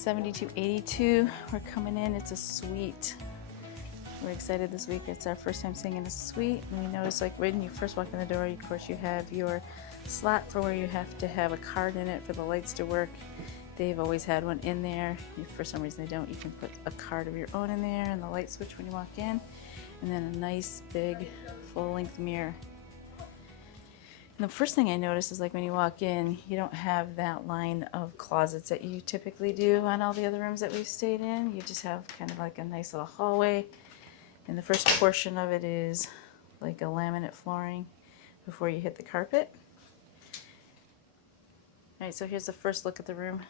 7282. We're coming in. It's a suite. We're excited this week. It's our first time staying in a suite. And we noticed, like, when you first walk in the door, of course, you have your slot for where you have to have a card in it for the lights to work. They've always had one in there. If for some reason they don't, you can put a card of your own in there and the light switch when you walk in. And then a nice big full-length mirror. And the first thing I noticed is, like, when you walk in, you don't have that line of closets that you typically do on all the other rooms that we've stayed in. You just have kind of like a nice little hallway. And the first portion of it is like a laminate flooring before you hit the carpet. All right, so here's the first look at the room.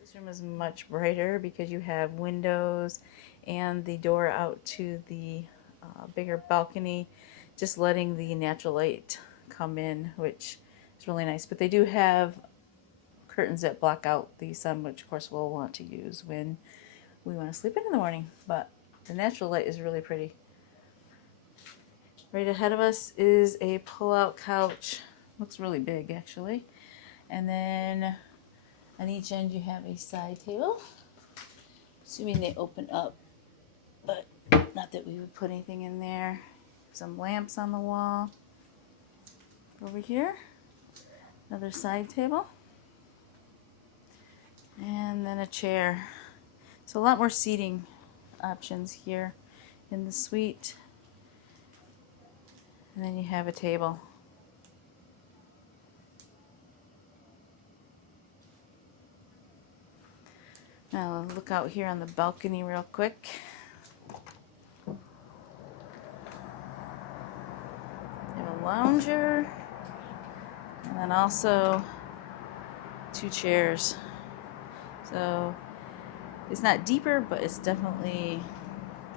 This room is much brighter because you have windows and the door out to the bigger balcony, just letting the natural light come in, which is really nice. But they do have curtains that block out the sun, which of course we'll want to use when we want to sleep in the morning. But the natural light is really pretty. Right ahead of us is a pull-out couch. Looks really big, actually. And then on each end you have a side table, assuming they open up, but not that we would put anything in there. Some lamps on the wall. Over here, another side table. And then a chair. So a lot more seating options here in the suite. And then you have a table. Now look out here on the balcony real quick. You have a lounger, and then also 2 chairs. So it's not deeper, but it's definitely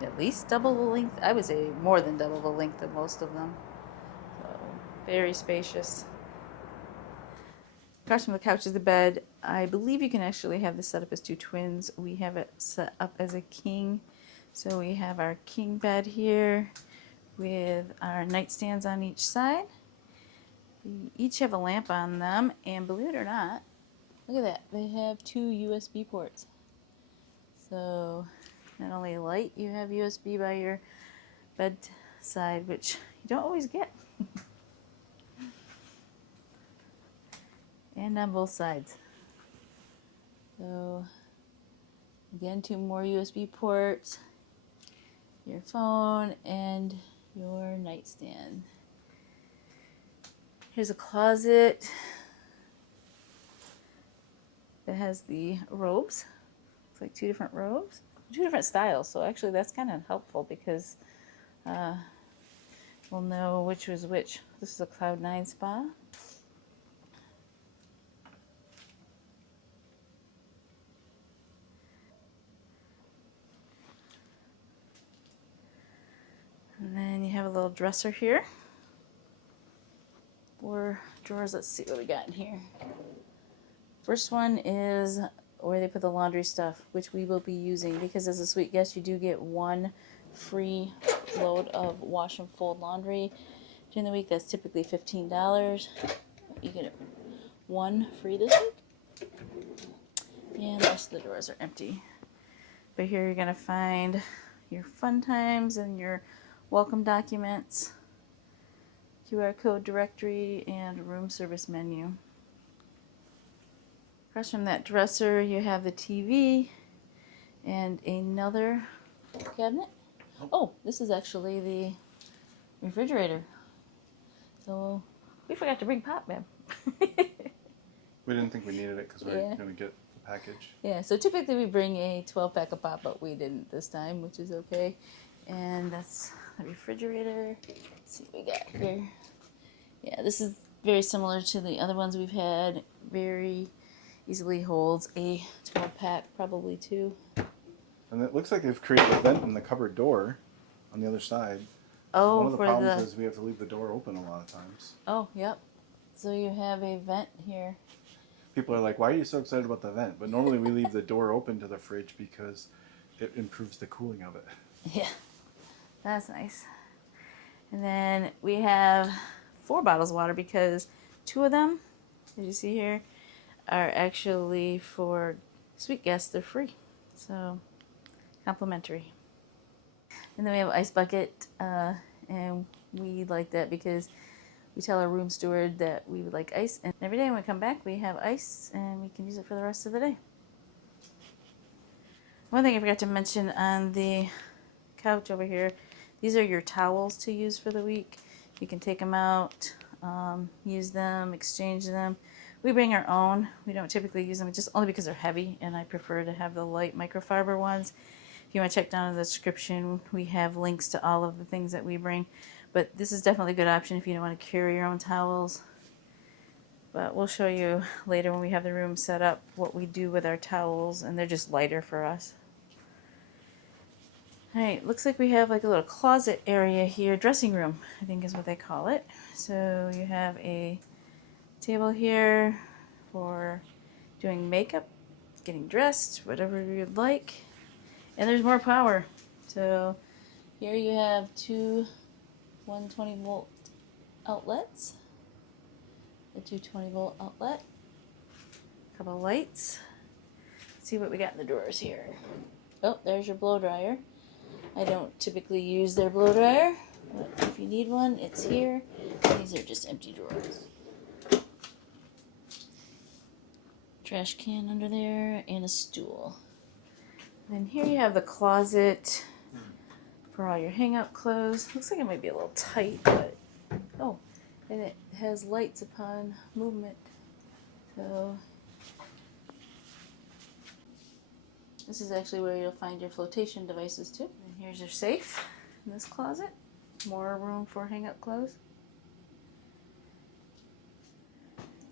at least double the length. I would say more than double the length of most of them. So very spacious. Across from the couch is the bed. I believe you can actually have this set up as 2 twins. We have it set up as a king. So we have our king bed here with our nightstands on each side. We each have a lamp on them, and believe it or not, look at that, they have 2 USB ports. So not only light, you have USB by your bedside, which you don't always get. And on both sides. So again, 2 more USB ports, your phone, and your nightstand. Here's a closet that has the robes. It's like 2 different robes, 2 different styles. So actually that's kind of helpful because we'll know which was which. This is a Cloud9 spa. And then you have a little dresser here. 4 drawers. Let's see what we got in here. First one is where they put the laundry stuff, which we will be using because as a sweet guest you do get 1 free load of wash and fold laundry during the week. That's typically $15. You get 1 free this week. And the rest of the drawers are empty. But here you're going to find your fun times and your welcome documents, QR code directory, and room service menu. Across from that dresser, you have the TV and another cabinet. Oh, this is actually the refrigerator. So we forgot to bring Pop, man. We didn't think we needed it because we're going to get the package. Yeah, so typically we bring a 12-pack of Pop, but we didn't this time, which is okay. And that's the refrigerator. Let's see what we got here. Yeah, this is very similar to the other ones we've had. Very easily holds a 12-pack, probably 2. And it looks like they've created a vent in the cupboard door on the other side. Oh, one of the problems is we have to leave the door open a lot of times. Oh, yep. So you have a vent here. People are like, why are you so excited about the vent? But normally we leave the door open to the fridge because it improves the cooling of it. Yeah, that's nice. And then we have 4 bottles of water because 2 of them as you see here, are actually for suite guests. They're free, so complimentary. And then we have ice bucket, and we like that because we tell our room steward that we would like ice, and every day when we come back we have ice and we can use it for the rest of the day. One thing I forgot to mention on the couch over here, these are your towels to use for the week. You can take them out, use them, exchange them. We bring our own. We don't typically use them just only because they're heavy, and I prefer to have the light microfiber ones. If you want to check down in the description, we have links to all of the things that we bring. But this is definitely a good option if you don't want to carry your own towels. But we'll show you later when we have the room set up what we do with our towels, and they're just lighter for us. Alright, looks like we have like a little closet area here, dressing room, I think is what they call it. So you have a table here for doing makeup, getting dressed, whatever you'd like. And there's more power. So here you have two 120 volt outlets, a 220 volt outlet, a couple of lights. Let's see what we got in the drawers here. Oh, there's your blow dryer. I don't typically use their blow dryer, but if you need one, it's here. These are just empty drawers. Trash can under there and a stool. Then here you have the closet for all your hang-up clothes. Looks like it might be a little tight, but oh, and it has lights upon movement. So this is actually where you'll find your flotation devices too. And here's your safe in this closet. More room for hang-up clothes.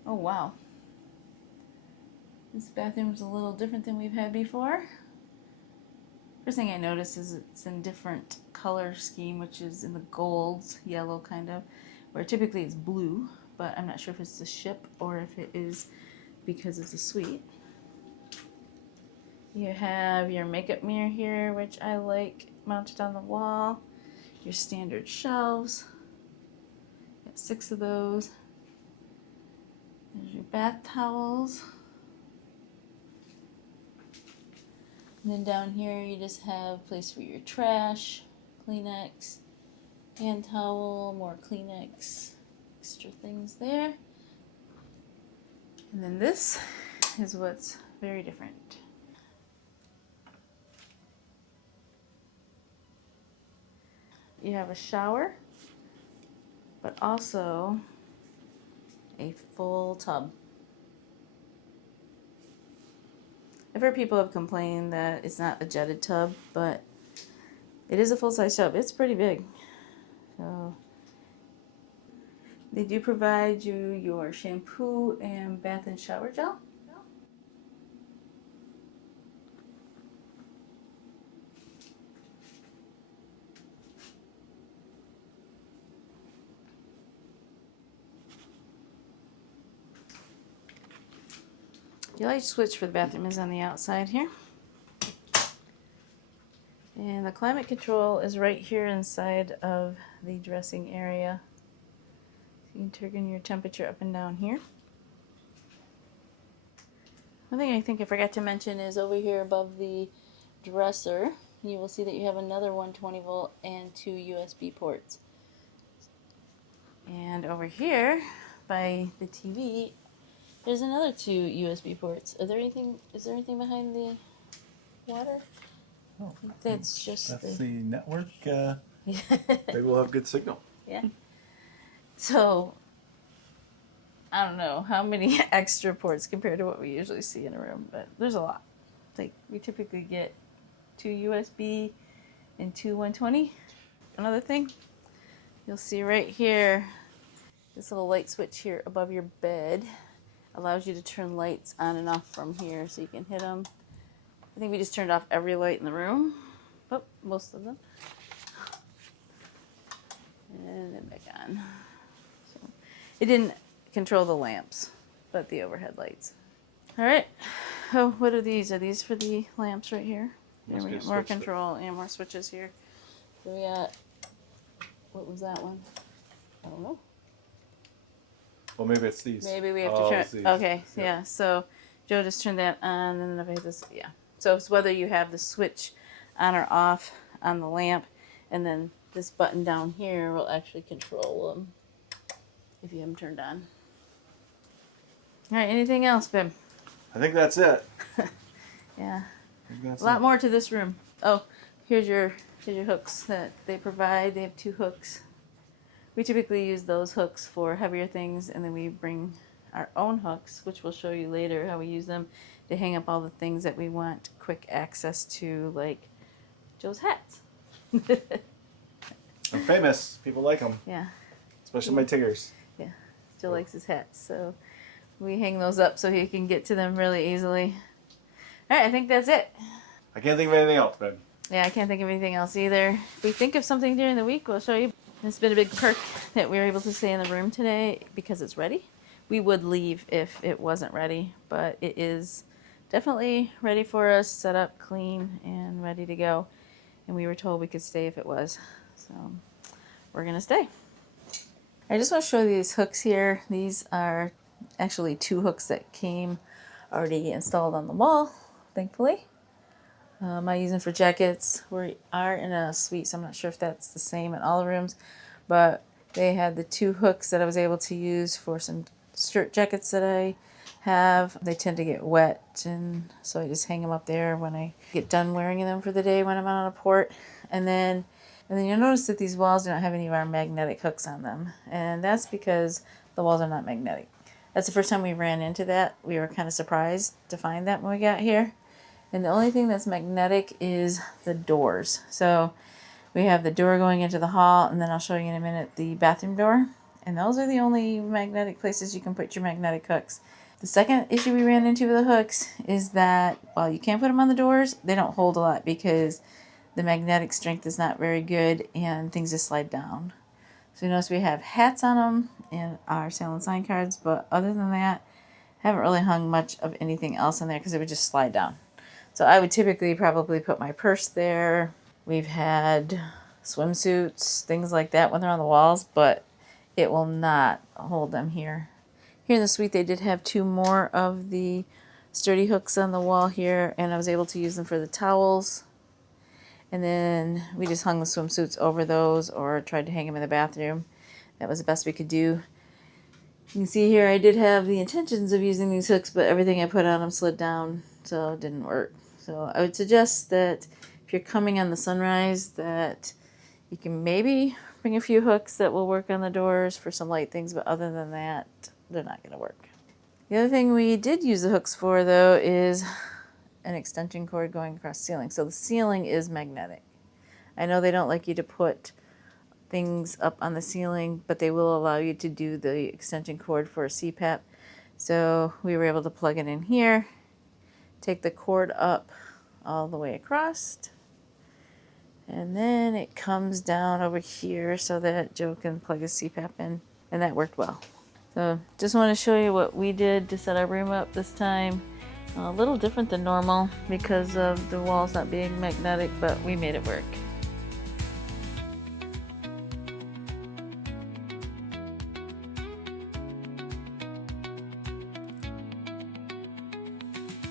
Oh wow. This bathroom's a little different than we've had before. First thing I noticed is it's in different color scheme, which is in the golds, yellow kind of, where typically it's blue, but I'm not sure if it's the ship or if it is because it's a suite. You have your makeup mirror here, which I like, mounted on the wall. Your standard shelves. Got 6 of those. There's your bath towels. And then down here you just have a place for your trash, Kleenex, hand towel, more Kleenex, extra things there. And then this is what's very different. You have a shower, but also a full tub. I've heard people have complained that it's not a jetted tub, but it is a full-size tub. It's pretty big. So they do provide you your shampoo and bath and shower gel. The light switch for the bathroom is on the outside here. And the climate control is right here inside of the dressing area. So you can turn your temperature up and down here. One thing I think I forgot to mention is over here above the dresser, you will see that you have another 120 volt and 2 USB ports. And over here by the TV, there's another 2 USB ports. Is there anything behind the water? Oh, That's just the network. Maybe we'll have good signal. Yeah. So I don't know how many extra ports compared to what we usually see in a room, but there's a lot. Like we typically get 2 USB and 2 120. Another thing, you'll see right here, this little light switch here above your bed allows you to turn lights on and off from here, so you can hit them. I think we just turned off every light in the room. Oh, most of them. And then back on. So it didn't control the lamps, but the overhead lights. All right. Oh, what are these? Are these for the lamps right here? There we got more control and more switches here. So we got, what was that one? I don't know. Well, maybe it's these. Maybe we have to Oh, turn. it's these. Okay, Yep. yeah. So Joe just turned that on, and then if I hit this, yeah. So it's whether you have the switch on or off on the lamp, and then this button down here will actually control them if you have them turned on. All right. Anything else, babe? I think that's it. Yeah. I think that's A lot it. more to this room. Oh, here's your hooks that they provide. They have 2 hooks. We typically use those hooks for heavier things, and then we bring our own hooks, which we'll show you later how we use them to hang up all the things that we want quick access to, like Joe's hats. I'm famous. People like them, Yeah, especially my Tiggers. Joe likes his hats, so we hang those up so he can get to them really easily. All right, I think that's it. I can't think of anything else, babe. Yeah, I can't think of anything else either. If we think of something during the week, we'll show you. It's been a big perk that we were able to stay in the room today because it's ready. We would leave if it wasn't ready, but it is definitely ready for us, set up, clean, and ready to go. And we were told we could stay if it was. So we're going to stay. I just want to show you these hooks here. These are actually 2 hooks that came already installed on the wall, thankfully. I use them for jackets. We are in a suite, so I'm not sure if that's the same in all the rooms, but they had the 2 hooks that I was able to use for some shirt jackets that I have. They tend to get wet, and so I just hang them up there when I get done wearing them for the day when I'm out on a port. And then you'll notice that these walls do not have any of our magnetic hooks on them, and that's because the walls are not magnetic. That's the first time we ran into that. We were kind of surprised to find that when we got here. And the only thing that's magnetic is the doors. So we have the door going into the hall, and then I'll show you in a minute the bathroom door. And those are the only magnetic places you can put your magnetic hooks. The second issue we ran into with the hooks is that while you can put them on the doors, they don't hold a lot because the magnetic strength is not very good and things just slide down. So you notice we have hats on them and our sale and sign cards, but other than that, haven't really hung much of anything else in there because it would just slide down. So I would typically probably put my purse there. We've had swimsuits, things like that when they're on the walls, but it will not hold them here. Here in the suite, they did have 2 more of the sturdy hooks on the wall here, and I was able to use them for the towels. And then we just hung the swimsuits over those or tried to hang them in the bathroom. That was the best we could do. You can see here I did have the intentions of using these hooks, but everything I put on them slid down, so it didn't work. So I would suggest that if you're coming on the Sunrise, that you can maybe bring a few hooks that will work on the doors for some light things, but other than that, they're not going to work. The other thing we did use the hooks for, though, is an extension cord going across the ceiling. So the ceiling is magnetic. I know they don't like you to put things up on the ceiling, but they will allow you to do the extension cord for a CPAP. So we were able to plug it in here, take the cord up all the way across, and then it comes down over here so that Joe can plug his CPAP in, and that worked well. So just want to show you what we did to set our room up this time. A little different than normal because of the walls not being magnetic, but we made it work.